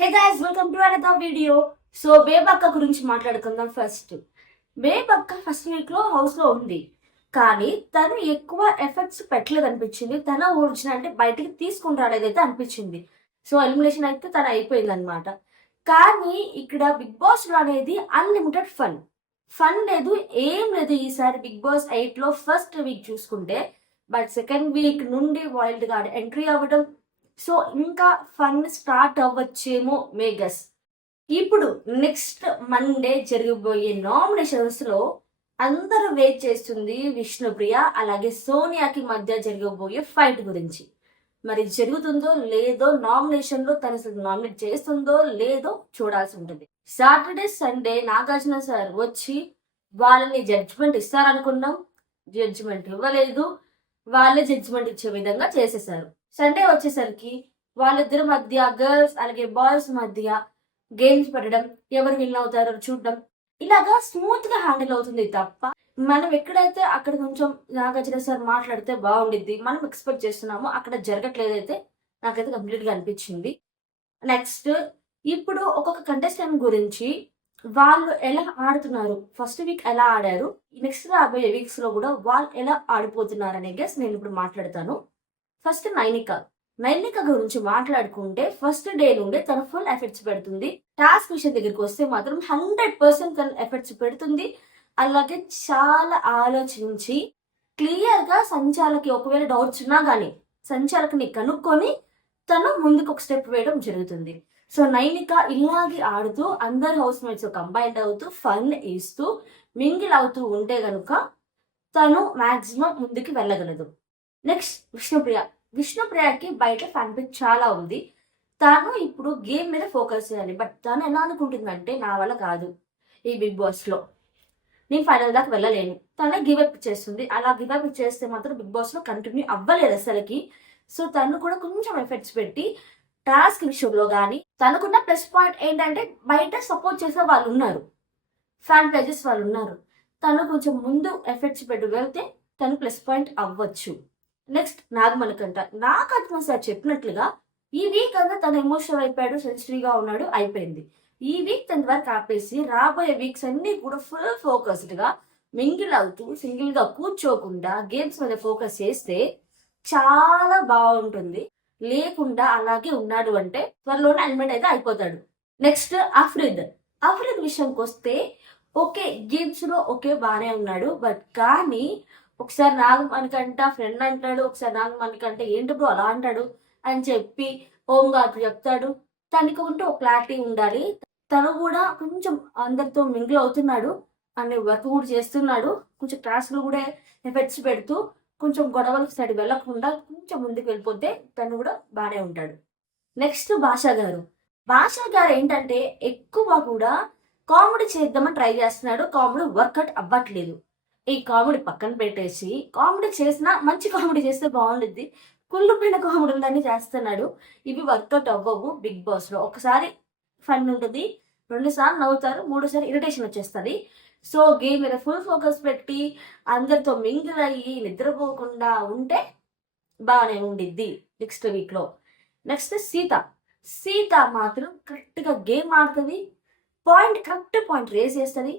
Hey guys welcome to another video so Bebakka గురించి మాట్లాడుకుందాం first బేబక్క first వీక్లో హౌస్లో ఉంది. కానీ తను ఎక్కువ ఎఫెక్ట్స్ పెట్టలేదు అనిపించింది. తన ఒరిజినల్ అంటే బయటికి తీసుకుని రాలేదైతే అనిపించింది. సో ఎలిమినేషన్ అయితే తను అయిపోయింది అనమాట కానీ ఇక్కడ బిగ్ బాస్లో అనేది అన్లిమిటెడ్ ఫన్ ఫన్ లేదు ఏం లేదు ఈసారి బిగ్ బాస్ ఎయిట్లో ఫస్ట్ వీక్ చూసుకుంటే. బట్ సెకండ్ వీక్ నుండి వైల్డ్ కార్డ్ ఎంట్రీ అవ్వడం సో ఇంకా ఫన్ స్టార్ట్ అవ్వచ్చేమో మేగస్ ఇప్పుడు నెక్స్ట్ మండే జరగబోయే నామినేషన్స్లో అందరూ వెయిట్ చేస్తుంది విష్ణుప్రియ అలాగే సోనియాకి మధ్య జరగబోయే ఫైట్ గురించి. మరి జరుగుతుందో లేదో నామినేషన్లో తను అసలు నామినేట్ చేస్తుందో లేదో చూడాల్సి ఉంటుంది. సాటర్డే సండే నాగార్జున సార్ వచ్చి వాళ్ళని జడ్జిమెంట్ ఇస్తారనుకున్నాం. జడ్జిమెంట్ ఇవ్వలేదు. వాళ్ళే జడ్జిమెంట్ ఇచ్చే విధంగా చేసేసారు. సండే వచ్చేసరికి వాళ్ళిద్దరి మధ్య గర్ల్స్ అలాగే బాయ్స్ మధ్య గేమ్స్ పెట్టడం ఎవరు విన్ అవుతారో చూడడం ఇలాగా స్మూత్గా హ్యాండిల్ అవుతుంది తప్ప మనం ఎక్కడైతే అక్కడ కొంచెం నాగార్జున సార్ మాట్లాడితే బాగుండిద్ది మనం ఎక్స్పెక్ట్ చేస్తున్నామో అక్కడ జరగట్లేదైతే నాకైతే కంప్లీట్గా అనిపించింది. నెక్స్ట్ ఇప్పుడు ఒక్కొక్క కంటెస్టెంట్ గురించి వాళ్ళు ఎలా ఆడుతున్నారు ఫస్ట్ వీక్ ఎలా ఆడారు నెక్స్ట్ రాబోయే వీక్స్లో కూడా వాళ్ళు ఎలా ఆడిపోతున్నారు అనే గెస్ నేను ఇప్పుడు మాట్లాడతాను. ఫస్ట్ నైనిక. నైనిక గురించి మాట్లాడుకుంటే ఫస్ట్ డే నుండే తన ఫుల్ ఎఫెక్ట్స్ పెడుతుంది. టాస్క్ విషయం దగ్గరికి వస్తే మాత్రం హండ్రెడ్ పర్సెంట్ తన ఎఫెక్ట్స్ పెడుతుంది. అలాగే చాలా ఆలోచించి క్లియర్గా సంచాలకి ఒకవేళ డౌట్స్ ఉన్నా గానీ సంచాలకుని కనుక్కొని తను ముందుకు ఒక స్టెప్ వేయడం జరుగుతుంది. సో నైనిక ఇలాగే ఆడుతూ అందరు హౌస్ మేట్స్ కంబైన్ అవుతూ ఫన్ ఇస్తూ మింగిల్ అవుతూ ఉంటే గనుక తను మాక్సిమం ముందుకు వెళ్ళగలదు. నెక్స్ట్ విష్ణుప్రియ విష్ణుప్రియకి బయట ఫ్యాన్ బేస్ చాలా ఉంది. తను ఇప్పుడు గేమ్ మీద ఫోకస్ చేయాలి. బట్ తను ఎలా అనుకుంటుందంటే నా వల్ల కాదు ఈ బిగ్ బాస్లో నేను ఫైనల్ దాకా వెళ్ళలేను. తను గివప్ చేస్తుంది. అలా గివప్ చేస్తే మాత్రం బిగ్ బాస్లో కంటిన్యూ అవ్వలేదు అసలుకి. సో తను కూడా కొంచెం ఎఫెక్ట్స్ పెట్టి టాస్క్ విషయంలో కానీ తనకున్న ప్లస్ పాయింట్ ఏంటంటే బయట సపోర్ట్ చేసే వాళ్ళు ఉన్నారు. ఫ్యాన్ పేజెస్ వాళ్ళు ఉన్నారు. తను కొంచెం ముందు ఎఫెక్ట్స్ పెట్టి వెళ్తే తను ప్లస్ పాయింట్ అవ్వచ్చు. నెక్స్ట్ నాగమణికంట నాగార్జున సార్ చెప్పినట్లుగా ఈ వీక్ అంతా తను ఎమోషనల్ అయిపోయాడు సెన్సిటివ్గా ఉన్నాడు అయిపోయింది. ఈ వీక్ తన వరకు ఆపేసి రాబోయే వీక్స్ అన్ని కూడా ఫుల్ ఫోకస్డ్గా మింగిల్ అవుతూ సింగిల్గా కూర్చోకుండా గేమ్స్ మీద ఫోకస్ చేస్తే చాలా బాగుంటుంది. లేకుండా అలాగే ఉన్నాడు అంటే త్వరలోనే అడ్మిట్ అయితే అయిపోతాడు. నెక్స్ట్ అఫ్రిద్. అఫ్రిద్ విషయంకి వస్తే ఓకే గేమ్స్లో ఓకే బాగానే ఉన్నాడు బట్ కానీ ఒకసారి నాగం మనకంట ఫ్రెండ్ అంటాడు ఒకసారి నాగం మనకంటే ఏంటి బ్రో అలా అంటాడు అని చెప్పి ఓం గారు చెప్తాడు. తనకు ఉంటే ఒక క్లారిటీ ఉండాలి. తను కూడా కొంచెం అందరితో మింగిల్ అవుతున్నాడు. అనే వర్క్ కూడా చేస్తున్నాడు. కొంచెం క్లాస్లో కూడా ఎఫెక్ట్స్ పెడుతూ కొంచెం గొడవలకు సైడ్ వెళ్ళకుండా కొంచెం ముందుకు వెళ్ళిపోతే తను కూడా బాగానే ఉంటాడు. నెక్స్ట్ భాషా గారు. భాషా గారు ఏంటంటే ఎక్కువ కూడా కామెడీ చేద్దామని ట్రై చేస్తున్నాడు. కామెడీ వర్కౌట్ అవ్వట్లేదు. ఈ కామెడీ పక్కన పెట్టేసి కామెడీ చేసినా మంచి కామెడీ చేస్తే బాగుండిద్ది. కుళ్ళుపోయిన కామెడీలన్నీ చేస్తున్నాడు. ఇవి వర్కౌట్ అవ్వవు బిగ్ బాస్లో ఒకసారి ఫన్ ఉంటుంది రెండు సార్లు నవ్వుతారు మూడోసారి ఇరిటేషన్ వచ్చేస్తుంది. సో గేమ్ మీద ఫుల్ ఫోకస్ పెట్టి అందరితో మింగిల్ అయ్యి నిద్రపోకుండా ఉంటే బాగానే ఉండిద్ది నెక్స్ట్ వీక్లో నెక్స్ట్ సీత. సీత మాత్రం కరెక్ట్గా గేమ్ ఆడుతుంది పాయింట్ కరెక్ట్ పాయింట్ రేస్ చేస్తుంది.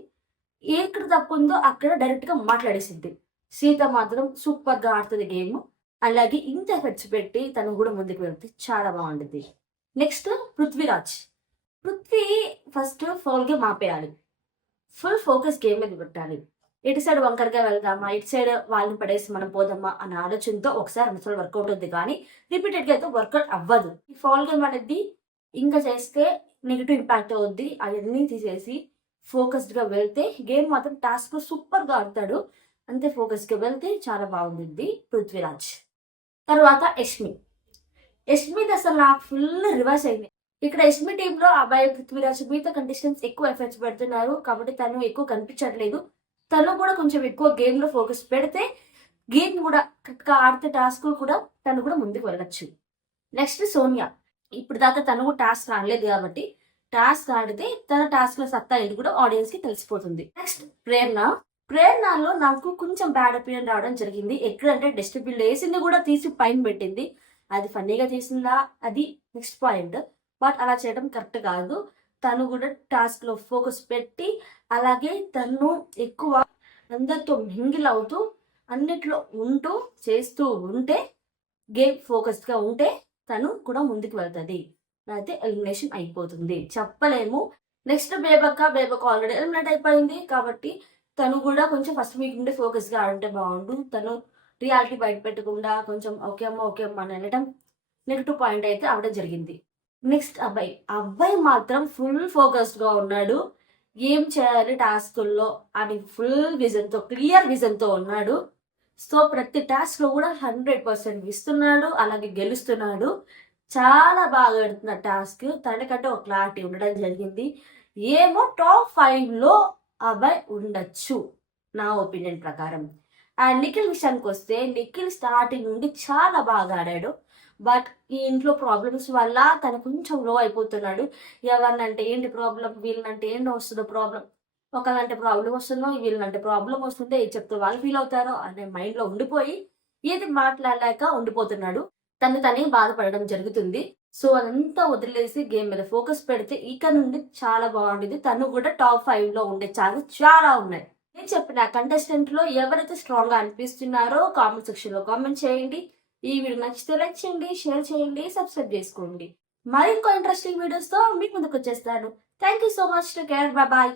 ఎక్కడ తప్పు ఉందో అక్కడ డైరెక్ట్గా మాట్లాడేసింది. సీత మాత్రం సూపర్గా ఆడుతుంది గేమ్. అలాగే ఇంత ఖర్చు పెట్టి తను కూడా ముందుకు వెళ్తే చాలా బాగుంటుంది next Prithviraj. Prithvi first foul game ఆపేయాలి ఫుల్ ఫోకస్ గేమ్ మీద పెట్టాలి. ఇటు సైడ్ వంకరగా వెళ్దామా ఇటు సైడ్ వాళ్ళని పడేసి మనం పోదామా అనే ఆలోచనతో ఒకసారి అసలు వర్కౌట్ అవుతుంది కానీ రిపీటెడ్గా అయితే వర్కౌట్ అవ్వదు. ఈ ఫాల్ గేమ్ అనేది ఇంకా చేస్తే నెగిటివ్ ఇంపాక్ట్ అవుద్ది అవన్నీ తీసేసి ఫోకస్డ్గా వెళ్తే గేమ్ మాత్రం టాస్క్ సూపర్గా ఆడతాడు. అంతే ఫోకస్గా వెళ్తే చాలా బాగుంటుంది పృథ్వీరాజ్. తర్వాత యష్మి. యష్మిది అసలు నాకు ఫుల్ రివర్స్ అయింది. ఇక్కడ యష్మి టీంలో అబ్బాయి పృథ్వీరాజ్ మిగతా కండిషన్స్ ఎక్కువ ఎఫెక్ట్స్ పెడుతున్నారు. కాబట్టి తను ఎక్కువ కనిపించట్లేదు. తను కూడా కొంచెం ఎక్కువ గేమ్లో ఫోకస్ పెడితే గేమ్ కూడా కరెక్ట్గా ఆడితే టాస్క్ కూడా తను కూడా ముందుకు వెళ్ళొచ్చు. నెక్స్ట్ సోనియా. ఇప్పుడు దాకా తను కూడా టాస్క్ రాలేదు కాబట్టి టాస్క్ ఆడితే తన టాస్క్లో సత్తా ఏంటి కూడా ఆడియన్స్కి తెలిసిపోతుంది. నెక్స్ట్ ప్రేరణ. ప్రేరణలో నాకు కొంచెం బ్యాడ్ ఒపీనియన్ రావడం జరిగింది. ఎక్కడంటే డస్ట్బిన్ వేసింది కూడా తీసి పైన పెట్టింది. అది ఫన్నీగా చేసిందా? అది నెక్స్ట్ పాయింట్. బట్ అలా చేయడం కరెక్ట్ కాదు. తను కూడా టాస్క్లో ఫోకస్ పెట్టి అలాగే తను ఎక్కువ అందరితో మింగిల్ అవుతూ అన్నిట్లో ఉంటూ చేస్తూ ఉంటే గేమ్ ఫోకస్డ్గా ఉంటే తను కూడా ముందుకు వెళ్తుంది. అయితే ఎలిమినేషన్ అయిపోతుంది. చెప్పలేము. Next Bebakka Bebakka already eliminate అయిపోయింది. కాబట్టి తను కూడా కొంచెం ఫస్ట్ మీకు ఉండే ఫోకస్గా ఆడుంటే బాగుండు. తను రియాలిటీ బయట పెట్టకుండా కొంచెం ఓకే అమ్మ ఓకే అమ్మ అని అనడం నెగిటివ్ పాయింట్ అయితే అవడం జరిగింది. నెక్స్ట్ అబ్బాయి. అబ్బాయి మాత్రం ఫుల్ ఫోకస్డ్గా ఉన్నాడు. ఏం చేయాలి టాస్కుల్లో అని ఫుల్ విజన్తో క్లియర్ విజన్తో ఉన్నాడు. సో ప్రతి టాస్క్లో కూడా హండ్రెడ్ పర్సెంట్ ఇస్తున్నాడు. అలాగే గెలుస్తున్నాడు. చాలా బాగా పెడుతున్న టాస్క్. తనకంటే ఒక క్లారిటీ ఉండడం జరిగింది. ఏమో టాప్ ఫైవ్లో అబ్బాయి ఉండొచ్చు నా ఒపీనియన్ ప్రకారం. అండ్ నిఖిల్ విషయానికి వస్తే నిఖిల్ స్టార్టింగ్ నుండి చాలా బాగా ఆడాడు. బట్ ఈ ఇంట్లో ప్రాబ్లమ్స్ వల్ల తను కొంచెం లో అయిపోతున్నాడు. ఎవరినంటే ఏంటి ప్రాబ్లం వీళ్ళనంటే ఏంటి వస్తుందో ప్రాబ్లం. ఒకళ్ళంటే ప్రాబ్లం వస్తుందో వీళ్ళంటే ప్రాబ్లం వస్తుంటే ఏది చెప్తే వాళ్ళు ఫీల్ అవుతారో అనే మైండ్లో ఉండిపోయి ఏది మాట్లాడలేక ఉండిపోతున్నాడు. తను తనే బాధపడడం జరుగుతుంది. సో అదంతా వదిలేసి గేమ్ మీద ఫోకస్ పెడితే ఇక నుండి చాలా బాగుండేది. తను కూడా టాప్ ఫైవ్లో ఉండే ఛాన్స్ చాలా ఉన్నాయి. నేను చెప్పిన కంటెస్టెంట్లో ఎవరైతే స్ట్రాంగ్గా అనిపిస్తున్నారో కామెంట్ సెక్షన్లో కామెంట్ చేయండి. ఈ వీడియో నచ్చితే లైక్ చేయండి షేర్ చేయండి సబ్స్క్రైబ్ చేసుకోండి. మరింకో ఇంట్రెస్టింగ్ వీడియోస్తో మీ ముందుకు వచ్చేస్తాను. Thank you so much. Take care. Bye.